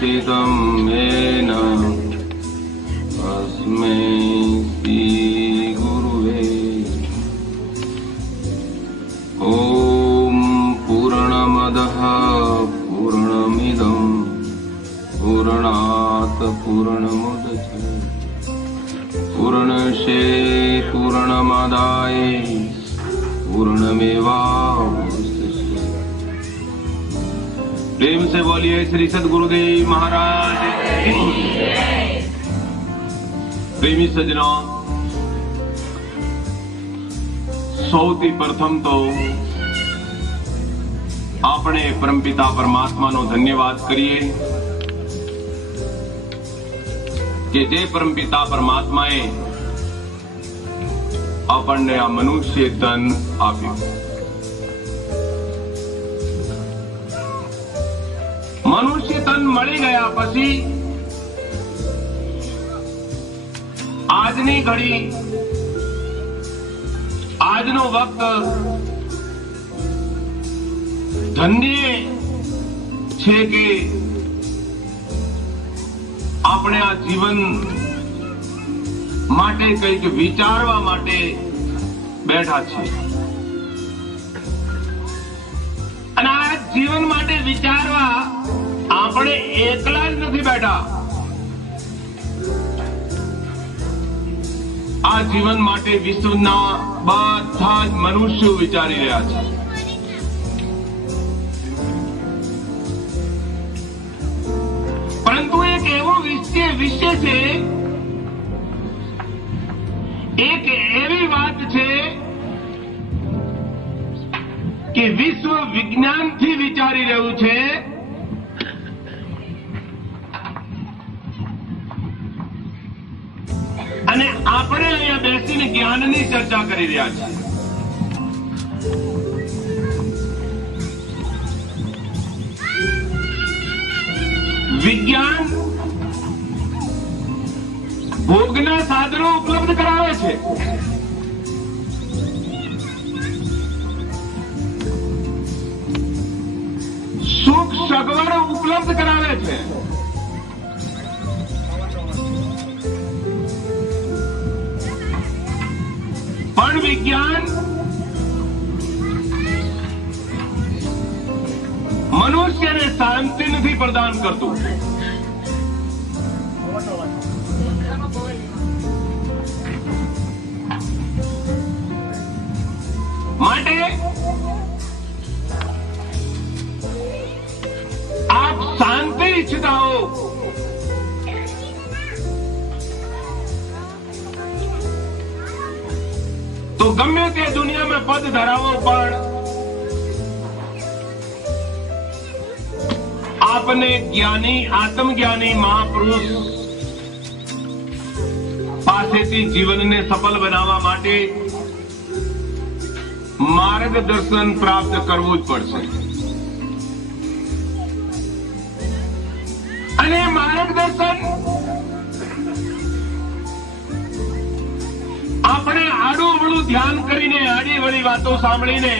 प्रकाशितं येन तस्मै श्रीगुरुवे ॐ पूर्णमदः पूर्णमिदं पूर्णात् पूर्णमुदच्यते पूर्णस्य पूर्णमादाय पूर्णमेवावशिष्यते। प्रेम से बोलिए श्री सद्गुरुदेव महाराज। प्रेमी सज्जनों, સૌથી પ્રથમ તો આપણે પરમપિતા પરમાત્માનો ધન્યવાદ કરીએ કે જે પરમપિતા પરમાત્માએ આપણને આ મનુષ્ય તન આપ્યું. મનુષ્ય તન મળી ગયા પછી આજની ઘડી, આજનો વખત ધન્ય છે કે આપણે આ જીવન માટે કંઈક વિચારવા માટે બેઠા છીએ. અને આ જીવન માટે વિચારવા આપણે એકલા જ નથી બેઠા. આ જીવન માટે વિશ્વના બધા જ મનુષ્યો વિચારી રહ્યા છે. પરંતુ એક એવો વિષય છે, એક એવી વાત છે કે વિશ્વ વિજ્ઞાનથી વિચારી રહ્યું છે અને આપણે અહીંયા બેસીને જ્ઞાનની ચર્ચા કરી રહ્યા છીએ. વિજ્ઞાન ભોગના સાધનો ઉપલબ્ધ કરાવે છે. સુખ સગવડો ઉપલબ્ધ કરાવે છે. પણ વિજ્ઞાન મનુષ્યને શાંતિ નથી પ્રદાન કરતું. માટે આપ શાંતિ ઈચ્છતા હો તો ગમે તે દુનિયામાં પદ ધરાવો, પણ આપને જ્ઞાની, આત્મજ્ઞાની મહાપુરુષ પાસેથી જીવનને સફળ બનાવવા માટે માર્ગદર્શન પ્રાપ્ત કરવું જ પડશે. અને માર્ગદર્શન આપણે આડું-અવળું ધ્યાન કરીને, આડી-અવળી વાતો સાંભળીને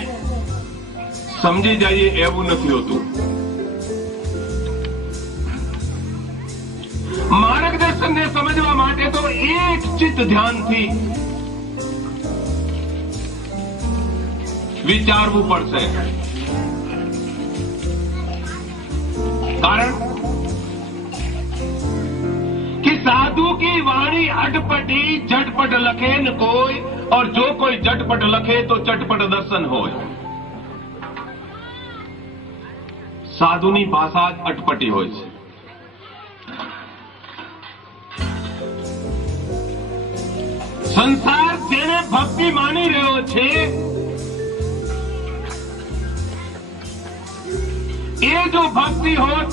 સમજી જઈએ એવું નથી હોતું. માર્ગદર્શનને સમજવા માટે તો એક ચિત્ત ધ્યાનથી વિચારવું પડશે. કારણ कि साधु की वाणी अटपटी झटपट लखे न कोई, और जो कोई झटपट लखे तो चटपट दर्शन होय. साधुनी भाषा જ અટપટી હોય છે. સંસાર જેને ભક્તિ માની રહ્યો છે એ જો ભક્તિ હોત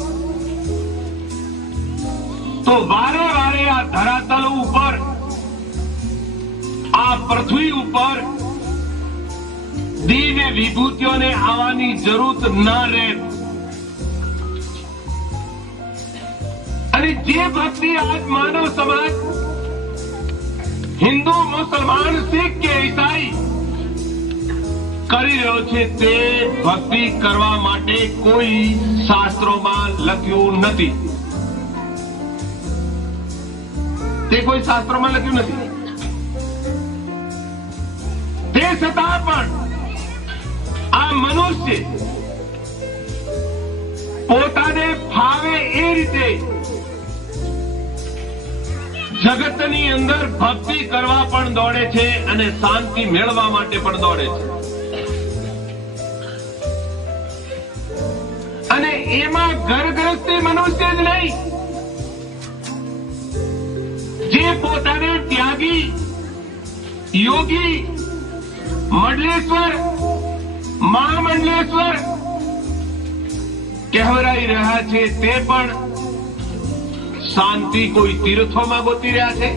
તો વારે વારે આ ધરાતલ ઉપર, આ પૃથ્વી ઉપર દિવ્ય વિભૂતિઓને આવવાની જરૂર ના રહે. અને જે ભક્તિ આજ માનવ સમાજ, હિન્દુ, મુસલમાન, શીખ કે ઈસાઈ કરી રહ્યો છે, તે ભક્તિ કરવા માટે કોઈ શાસ્ત્રોમાં લખ્યું નથી. તે કોઈ શાસ્ત્રમાં લખ્યું નથી. તે છતાં પણ આ મનુષ્ય પોતાને ફાવે એ રીતે જગતની અંદર ભક્તિ કરવા પણ દોડે છે અને શાંતિ મેળવવા માટે પણ દોડે છે. અને એમાં ઘરગ્રસ્તી મનુષ્ય જ નહીં, જે પોતાને ત્યાગી, યોગી, મંડલેશ્વર, મહામંડલેશ્વર કહેવરાઈ રહ્યા છે, તે પણ શાંતિ કોઈ તીર્થોમાં ગોતી રહ્યા છે,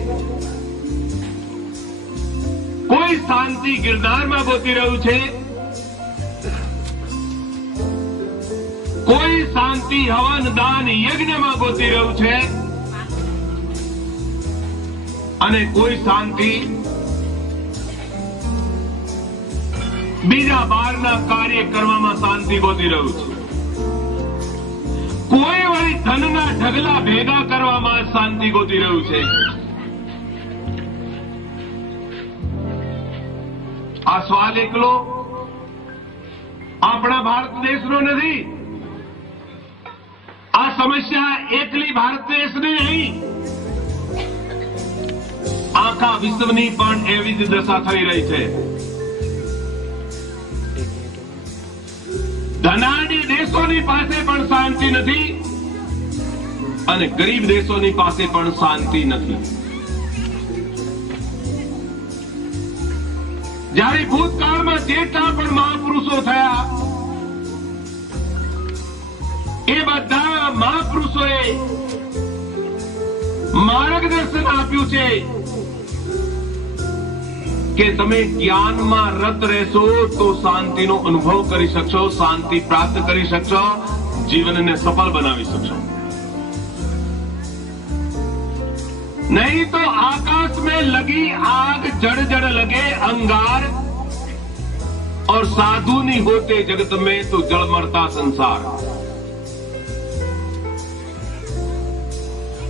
કોઈ શાંતિ ગિરનારમાં ગોતી રહ્યું છે, કોઈ શાંતિ હવન દાન યજ્ઞમાં ગોતી રહ્યું છે, અને કોઈ શાંતિ બીજા બહારના કાર્ય કરવામાં શાંતિ ગોતી રહ્યું છે. કોઈ વળી ધનના ઢગલા ભેગા કરવામાં શાંતિ ગોતી રહ્યું છે. આ સવાલ એકલો આપણા ભારત દેશનો નથી. આ સમસ્યા એકલી ભારત દેશની નહીં, આખા વિશ્વની પણ એવી જ દશા થઈ રહી છે. ધનાઢ્ય દેશોની પાસે પણ શાંતિ નથી અને ગરીબ દેશોની પાસે પણ શાંતિ નથી. જ્યારે ભૂતકાળમાં જેટલા પણ મહાપુરુષો થયા, એ બધા મહાપુરુષોએ માર્ગદર્શન આપ્યું છે કે તમે જ્ઞાનમાં રત રહેશો તો શાંતિનો અનુભવ કરી શકશો, શાંતિ પ્રાપ્ત કરી શકશો, જીવનને સફળ બનાવી શકશો. नहीं तो आकाश में लगी आग जड़ जड़ लगे अंगार और साधु नहीं होते जगत में तो जल मरता संसार.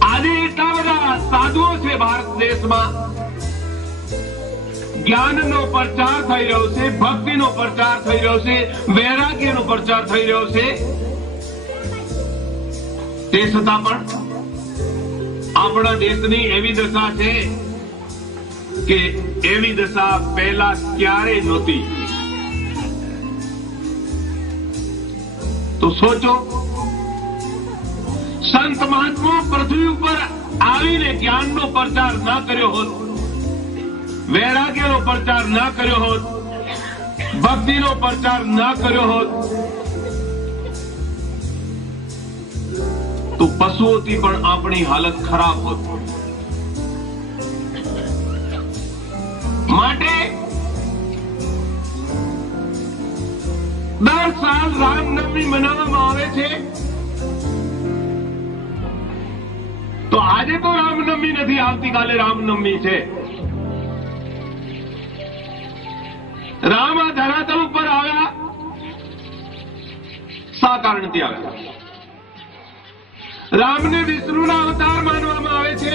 આજે એટલા બધા સાધુઓ છે ભારત દેશમાં, જ્ઞાનનો પ્રચાર થઈ રહ્યો છે, ભક્તિનો પ્રચાર થઈ રહ્યો છે, વૈરાગ્યનો પ્રચાર થઈ રહ્યો છે, તે છતાં પણ આપણા દેશની એવી દશા છે કે એવી દશા પહેલા ક્યારેય નહોતી. તો સોચો, સંત મહાત્મા પૃથ્વી ઉપર આવીને જ્ઞાનનો પ્રચાર ના કર્યો હોત, વૈરાગ્યનો પ્રચાર ના કર્યો હોત, ભક્તિનો પ્રચાર ના કર્યો હોત, તો પશુઓથી પણ આપણી હાલત ખરાબ હોત. માટે દર સાલ રામનવમી મનાવવામાં આવે છે. તો આજે તો રામનવમી નથી, આવતીકાલે રામનવમી છે. રામ આ ધરાતલ ઉપર આવ્યા શા કારણથી આવ્યા? રામને વિષ્ણુના અવતાર માનવામાં આવે છે.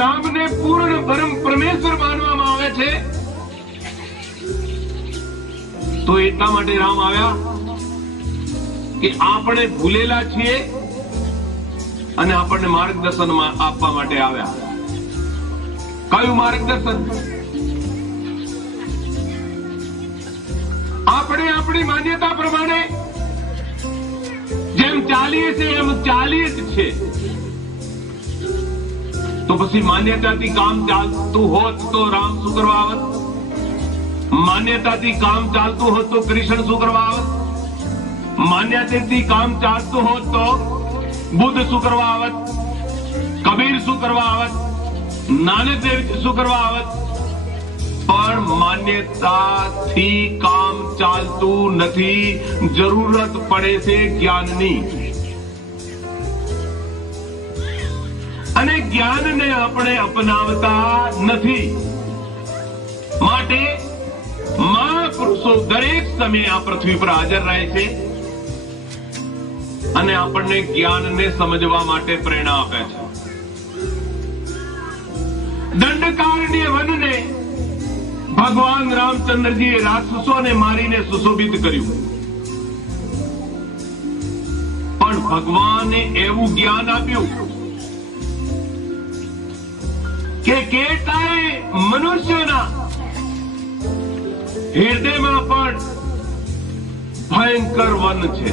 રામને પૂર્ણ પરમ પરમેશ્વર માનવામાં આવે છે. તો એટલા માટે રામ આવ્યા કે આપણે ભૂલેલા છીએ અને આપણને માર્ગદર્શન આપવા માટે આવ્યા. કયું માર્ગદર્શન? આપણે આપણી માન્યતા પ્રમાણે જેમ ચાલીએ છીએ એમ ચાલીએ જ છે. તો પછી માન્યતાથી કામ ચાલતું હોત તો રામ શું કરવા આવત? માન્યતાથી કામ ચાલતું હોત તો કૃષ્ણ શું કરવા આવત? માન્યતાથી કામ ચાલતું હોત તો બુદ્ધ શું કરવા આવત? કબીર શું કરવા આવત? નાનક દેવ શું કરવા આવત? પણ માન્યતાથી કામ ચાલતું નથી. જરૂરત પડે છે જ્ઞાનની, અને જ્ઞાનને આપણે અપનાવતા નથી. માટે મહાપુરુષો દરેક સમયે આ પૃથ્વી પર હાજર રહે છે અને આપણને જ્ઞાનને સમજવા માટે પ્રેરણા આપે છે. દંડકારણ્ય વનને ભગવાન રામચંદ્રજીએ રાક્ષસોને મારીને સુશોભિત કર્યું. પણ ભગવાને એવું જ્ઞાન આપ્યું કે કેટલાય મનુષ્યોના હૃદયમાં પણ ભયંકર વન છે.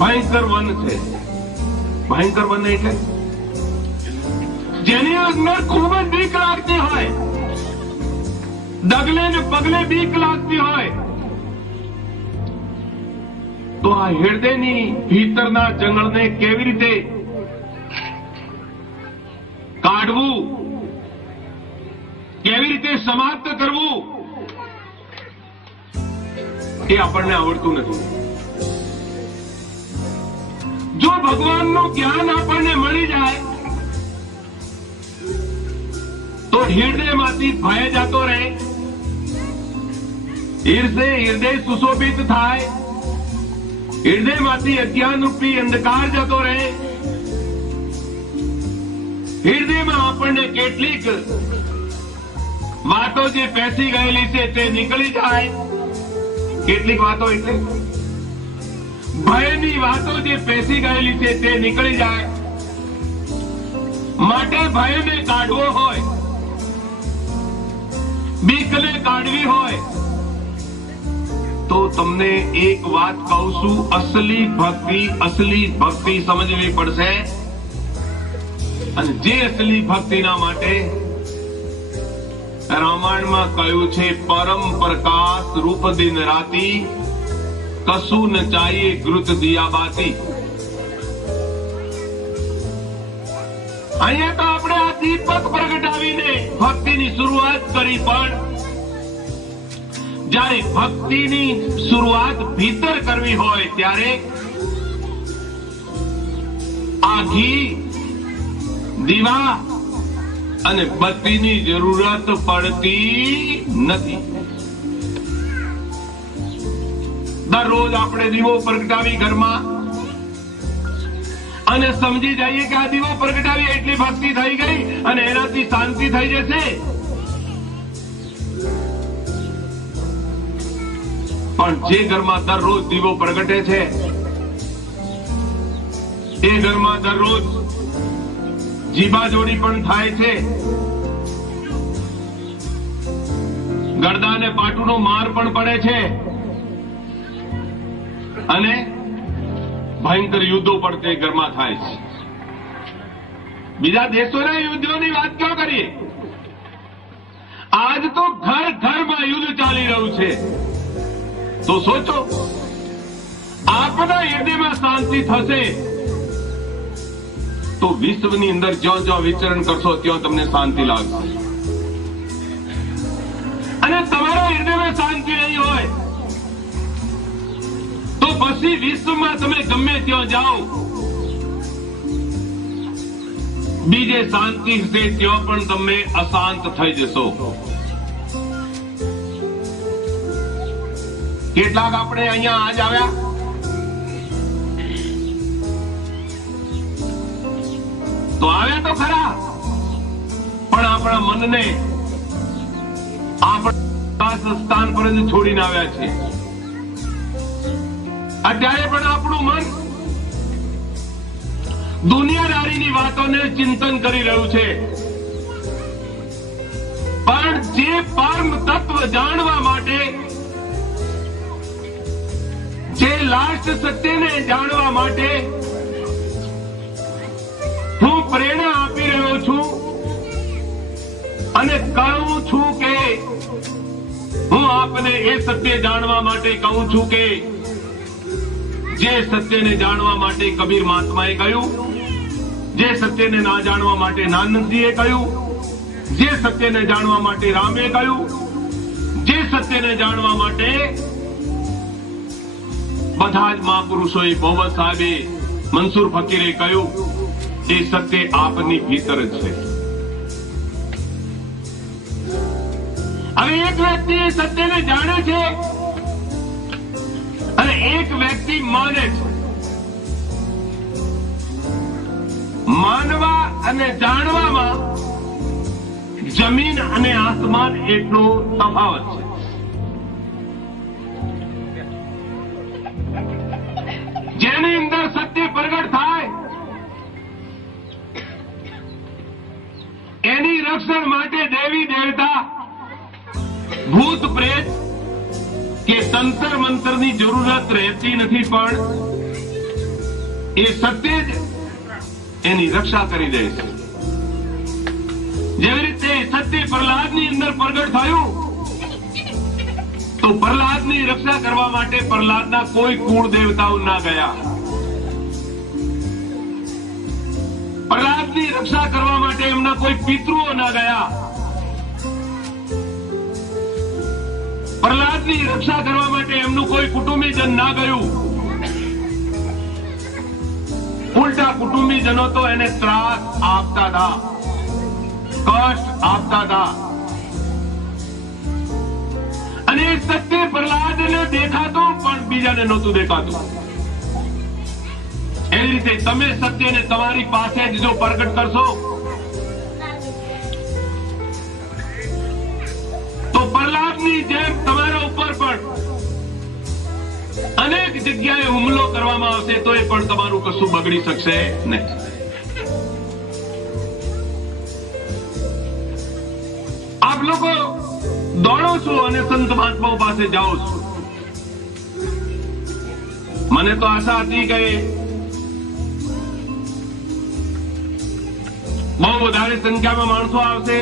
ભયંકર વન છે. ભયંકર વન એટલે જેની અંદર ખૂબ જ બીક લાગતી હોય, ડગલે ને પગલે બીક લાગતી હોય, તો આ હૃદયની ભીતરના જંગલને કેવી રીતે કાઢવું, કેવી રીતે સમાપ્ત કરવું, એ આપણને આવડતું નથી. જો ભગવાનનું જ્ઞાન આપણને મળી જાય તો હૃદયમાંથી ભય જતો રહે, હૃદય સુશોભિત થાય, હૃદયમાંથી અજ્ઞાન રૂપી અંધકાર જતો રહે, હૃદયમાં આપણને કેટલીક વાતો જે પેસી ગયેલી છે તે નીકળી જાય. કેટલીક વાતો એટલે ભયની વાતો જે પેસી ગયેલી છે તે નીકળી જાય. માટે ભયને કાઢવો હોય, બીકને કાઢવી હોય તો તમને એક વાત કહું છું, અસલી ભક્તિ સમજવી પડશે. અને જે અસલી ભક્તિના માટે રામાયણમાં કહ્યું છે, પરમ પ્રકાશ રૂપ દિન રાતી, કશું ન ચાહીએ ઘૃત દિયા બાતી. અહીંયા તો આપણે આ દીપક પ્રગટાવીને ભક્તિની શરૂઆત કરી, પણ જ્યારે ભક્તિની શરૂઆત ભીતર કરવી હોય ત્યારે આ ઘી, દીવા અને બત્તીની જરૂરત પડતી નથી. દરરોજ આપણે દીવો પ્રગટાવી ઘરમાં અને સમજી જઈએ કે આ દીવો પ્રગટાવી એટલી ભક્તિ થઈ ગઈ અને એનાથી શાંતિ થઈ જશે. પણ જે ઘરમાં દરરોજ દીવો પ્રગટે છે એ ઘરમાં દરરોજ જીબાજોડી પણ થાય છે, ગરદા અને પાટુનો માર પણ પડે છે અને ભયંકર યુદ્ધો પણ તે ઘરમાં થાય છે. બીજા દેશોના યુદ્ધોની વાત ક્યાં કરીએ? આજ તો ઘર ઘરમાં યુદ્ધ ચાલી રહ્યું છે. તો સોચો, આપના હૃદયમાં શાંતિ થશે તો વિશ્વની અંદર જ્યાં જ્યાં વિચરણ કરશો ત્યાં તમને શાંતિ લાગશે. અને તમારા હૃદયમાં શાંતિ નહીં હોય તો પછી વિશ્વમાં તમે ગમે ત્યાં જાઓ, બીજે શાંતિ હશે ત્યાં પણ તમે અશાંત થઈ જશો. કેટલાક આપણે અહીંયા આજ આવ્યા, તો આવ્યા તો ખરા, પણ આપણા મનને આપણા સ્થાન પર જ છોડીને આવ્યા છે. અત્યારે પણ આપણું મન દુનિયાદારીની વાતોને ચિંતન કરી રહ્યું છે. પણ જે પરમ તત્વ જાણવા માટે, જે લાસ્ટ સત્યને જાણવા માટે હું પ્રેરણા આપી રહ્યો છું અને કહું છું કે હું આપને એ સત્ય જાણવા માટે કહું છું કે જે સત્યને જાણવા માટે કબીર મહાત્માએ કહ્યું, જે સત્યને ના જાણવા માટે નાનંદજીએ કહ્યું, જે સત્યને જાણવા માટે રામે કહ્યું, જે સત્યને જાણવા માટે બધા જ મહાપુરુષોએ, મોહમ્મદ સાહેબે, મંસૂર ફકીરે કહ્યું, એ સત્ય આપની ભીતર જ છે. હવે એક વ્યક્તિ એ સત્યને જાણે છે અને એક વ્યક્તિ માને છે. માનવા અને જાણવામાં જમીન અને આસમાન એટલો તફાવત છે. જેની અંદર સત્ય પ્રગટ થાય એની રક્ષણ માટે દેવી દેવતા, ભૂત પ્રેત કે તંત્ર મંત્રની જરૂરત રહેતી નથી, પણ એ સત્ય જ એની રક્ષા કરી દે છે. જેવી રીતે સત્ય પ્રહલાદની અંદર પ્રગટ થયું તો પ્રહલાદની રક્ષા કરવા માટે પ્રહલાદના કોઈ કુળ દેવતાઓ ના ગયા. પ્રહલાદની રક્ષા કરવા માટે એમના કોઈ પિતૃઓ ના ગયા. પ્રહલાદની રક્ષા કરવા માટે એમનું કોઈ કુટુંબીજન ના ગયું. ઉલટા કુટુંબીજનો તો એને ત્રાસ આપતા હતા, કષ્ટ આપતા હતા. અને સત્ય પ્રહલાદને દેખાતું પણ બીજાને નહોતું દેખાતું. એવી રીતે તમે સત્યને તમારી પાસે જ જો પ્રગટ કરશો તો પ્રહલાદની જેમ તમારા ઉપર પણ અનેક જગ્યાએ હુમલો કરવામાં આવશે તો એ પણ તમારું કશું બગડી શકશે નહીં. આપ લોકો દોડો છો અને સંત મહાત્માઓ પાસે જાઓ છો. મને તો આશા હતી કે બહુ વધારે સંખ્યામાં માણસો આવશે,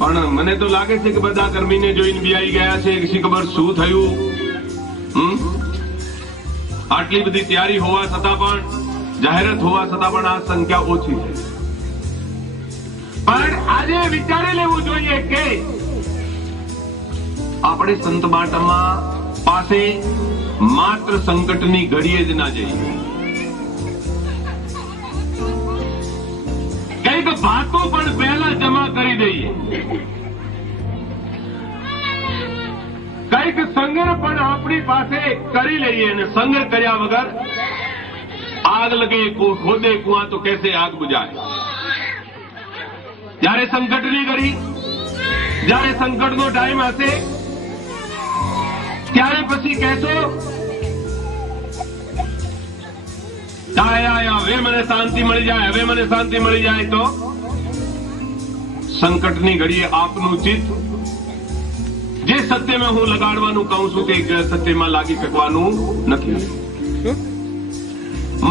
પણ મને તો લાગે છે કે બધા ગરમીને જોઈને બિયાઈ ગયા છે. શી ખબર શું થયું. આટલી બધી તૈયારી હોવા છતાં પણ, જાહેરાત હોવા છતાં પણ આ સંખ્યા ઓછી છે. પણ આજે વિચારી લેવું જોઈએ કે આપણે સંત બાટામાં પાસે માત્ર સંકટની ઘડીએ જ ના જઈએ. કઈક વાતો પણ પહેલા જમા કરી દઈએ. કઈક સંગ્રહ પણ આપણી પાસે કરી લઈએ, અને સંગ્રહ કર્યા વગર આગ લગે ખોદે કુઆ તો કેસે આગ બુઝાય. જ્યારે સંકટની ઘડી, જ્યારે સંકટનો ટાઈમ હશે ત્યારે પછી કહેશો હવે મને શાંતિ મળી જાય, હવે મને શાંતિ મળી જાય, તો સંકટની ઘડીએ આપનું ચિત્ત જે સત્યમાં હું લગાડવાનું કહું છું તે સત્યમાં લાગી શકવાનું નથી.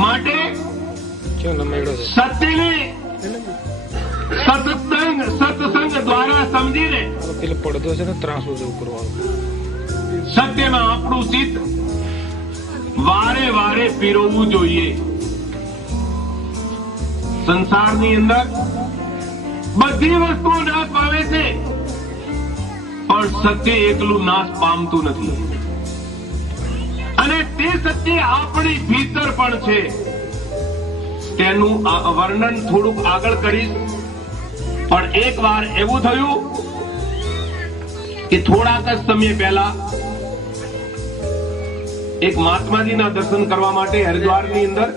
માટે સત્યને સત્સંગ દ્વારા સમજીને પડદો છે ને ત્રાસો જેવું કરવાનું. સત્યમાં આપણું ચિત્ત વારે વારે પીરવવું જોઈએ. સંસારની અંદર બધી વસ્તુઓ નાશ પામે છે, પણ સત્ય એકલું નાશ પામતું નથી. અને તે સત્ય આપણી ભીતર પણ છે. તેનું વર્ણન થોડુંક આગળ કરીશ. પણ એક વાર એવું થયું કે થોડાક જ સમય પહેલા એક મહાત્માજીના દર્શન કરવા માટે હરિદ્વારની અંદર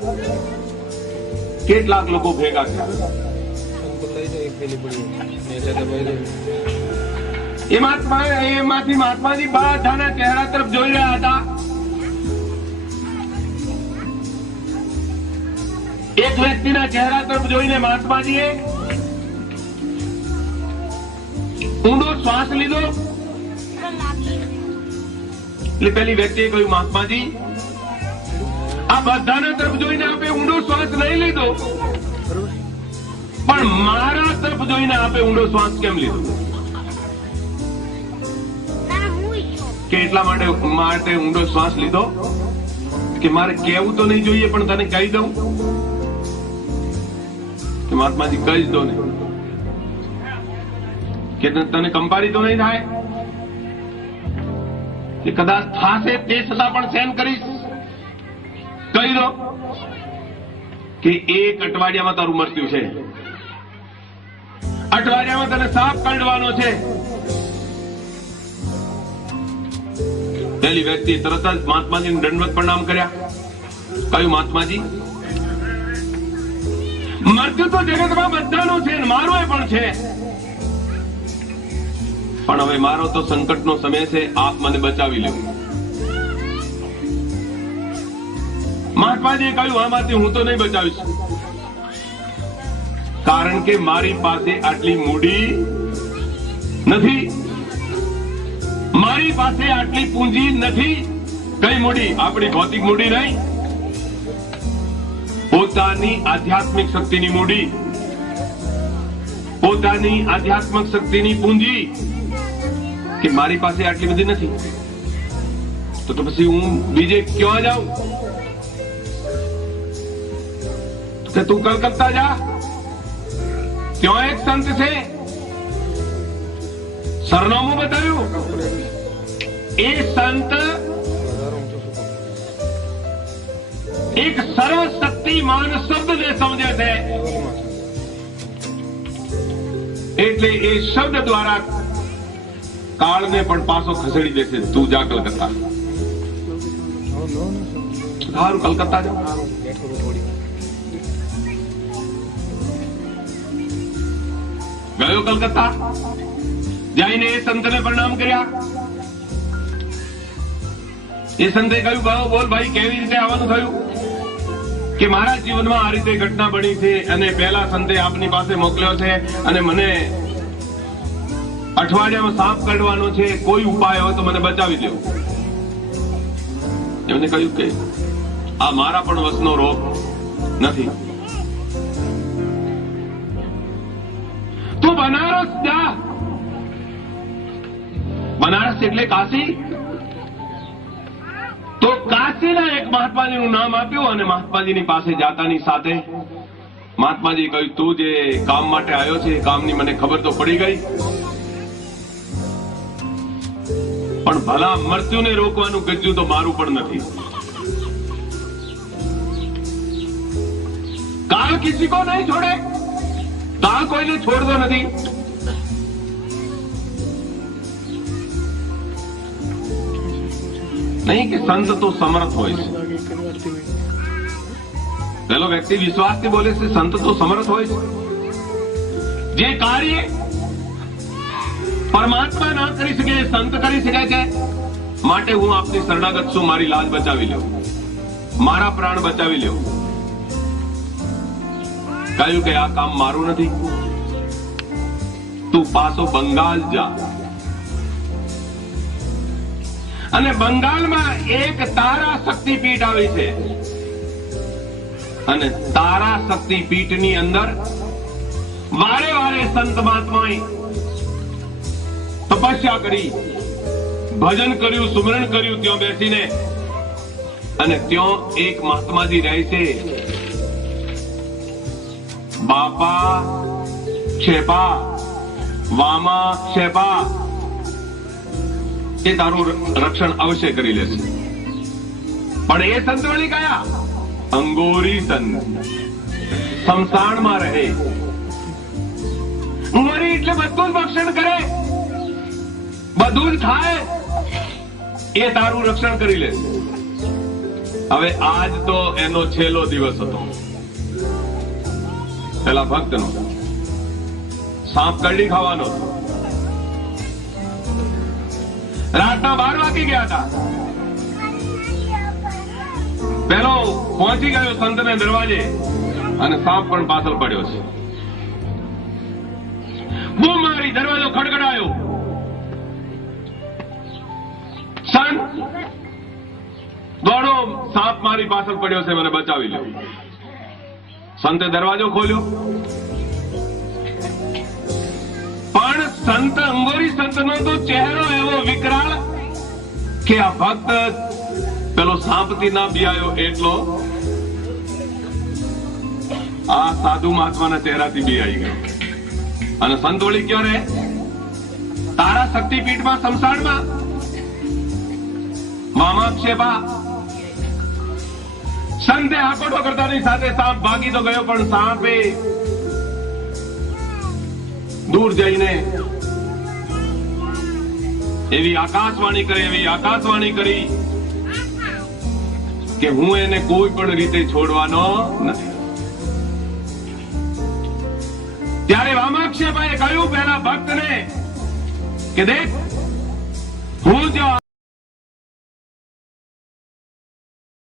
કેટલાક લોકો ભેગા થયા. એમાંથી મહાત્માજી બધાના ચહેરા તરફ જોઈ રહ્યા હતા. એક વ્યક્તિના ચહેરા તરફ જોઈને મહાત્માજીએ ઊંડો શ્વાસ લીધો. એટલે પેલી વ્યક્તિએ કહ્યું, મહાત્માજી આ બધાના તરફ જોઈને આપે ઊંડો શ્વાસ નહીં લીધો, પણ મારા તરફ જોઈને આપે ઊંડો શ્વાસ કેમ લીધો? કે એટલા માટે ઊંડો શ્વાસ લીધો કે મારે કહેવું તો નહીં જોઈએ, પણ તને કહી દઉં કે મહાત્માજી કહી જ દો ને, કે તને કંપારી તો નહીં થાય, કે કદાચ થાશે તે છતાં પણ સહન કરીશ. કહી દો કે એક અઠવાડિયામાં તારું મૃત્યુ છે, અઠવાડિયામાં તને સાપ કાઢવાનો છે. પહેલી વ્યક્તિ તરત જ મહાત્માજીને દંડવત પ્રણામ કર્યા. કહ્યું, મહાત્માજી મૃત્યુ તો જગતમાં બધાનું છે, મારું એ પણ છે, પણ હવે મારો તો સંકટનો સમય છે, આપ મને બચાવી લો. મહાત્માજીએ કહ્યું, આમાંથી હું તો નહીં બચાવીશ, કારણ કે મારી પાસે આટલી મૂડી નથી, મારી પાસે આટલી પૂંજી નથી. કઈ મૂડી? આપણી ભૌતિક મૂડી નહીં, પોતાની આધ્યાત્મિક શક્તિની મૂડી, પોતાની આધ્યાત્મિક શક્તિની પૂંજી. કે મારી પાસે આટલી બધી નથી, તો પછી હું બીજે ક્યાં જાઉં? કે તું કલકત્તા જા, ત્યાં એક સંત છે, સરનામું બતાવ્યું. એ સંત એક સર્વશક્તિમાન શબ્દને સમજે છે, એટલે એ શબ્દ દ્વારા કાળને પણ પાછો ખસેડી દેશે. તું જા કલકત્તા. સારું, કલકત્તા જાઓ. ગયો કલકત્તા, જઈને એ સંતને પ્રણામ કર્યા. એ સંતે કહ્યું, ગયો બોલ ભાઈ, કેવી રીતે આવવાનું થયું? કે મારા જીવનમાં આ રીતે ઘટના બની છે, અને પહેલા સંતે આપની પાસે મોકલ્યો છે, અને મને અઠવાડિયામાં સાપ કાઢવાનો છે, કોઈ ઉપાય હોય તો મને બચાવી દો. એમને કહ્યું કે આ મારા પણ વશનો રોગ નથી, તું બનારસ જા. બનારસ એટલે કાશી. તો કાશીના એક મહાત્માજીનું નામ આપ્યું, અને મહાત્માજીની પાસે જાતાની સાથે મહાત્માજી કહ્યું, તું જે કામ માટે આવ્યો છે, એ કામની મને ખબર તો પડી ગઈ, પણ ભલા મૃત્યુને રોકવાનું ગજ્જું તો મારું પણ નથી. કાળ કિસી કો નહીં છોડે, કાળ કોઈને છોડતો નથી. નહીં કે સંત તો સમર્થ હોય છે. પેલો વ્યક્તિ વિશ્વાસથી બોલે છે, સંત તો સમર્થ હોય છે. જે કાર્ય પરમાત્મા ના કરી શકે, સંત કરી શકે છે. માટે હું આપની શરણાગત છું, મારી લાજ બચાવી લ્યો, મારા પ્રાણ બચાવી લ્યો. કહ્યું કે આ કામ મારું નથી, તું પાછો બંગાળ જા. અને બંગાળમાં એક તારા શક્તિપીઠ આવી છે, અને તારા શક્તિપીઠની અંદર વારે વારે સંત મહાત્માએ તપસ્યા કરી, ભજન કર્યું, સુમરણ કર્યું ત્યાં બેસીને. અને ત્યાં એક મહાત્માજી રહે છે, બાપા ક્ષેપા, વામા ક્ષેપા. એ તારું રક્ષણ અવશ્ય કરી લેશે. પણ એ સંત વળી કયા? અંગોરી સંત, શમશાનમાં રહે. મરી એટલે બધું જ ભક્ષણ કરે, બધું જ ખાય, એ તારું રક્ષણ કરી લેશે. હવે આજ તો એનો છેલ્લો દિવસ હતો, પેલા ભક્તનો. સાપ કરડી ખાવાનો હતો. રાતના 12 વાગી ગયા હતા. પેલો પહોંચી ગયો સંતને દરવાજે, અને સાપ પણ પાછળ પડ્યો છે. બૂમ મારી, દરવાજો ખડખડાયો. સંત દોડો, સાપ મારી પાછળ પડ્યો છે, મને બચાવી લો. સંતે દરવાજો ખોલ્યો, પણ સંત અંગોરી સંતનો તો ચહેરો એવો વિકરાળ કે આ ભક્ત પેલો સાપથી ના બિયાયો એટલો આ સાધુ મહાત્માના ચહેરાથી બિયાઈ ગયો. અને સંત વળી ક્યાં રહે? તારા શક્તિપીઠમાં, શમશાનમાં. મામાક્ષેપા. સંતે આકોટો કરતાની સાથે સાપ ભાગી તો ગયો, પણ સાપે દૂર જઈને એવી આકાશવાણી કરી કે હું એને કોઈ પણ રીતે છોડવાનો નથી. ત્યારે વામાક્ષેપાએ કહ્યું પેલા ભક્તને કે દેખ હું જો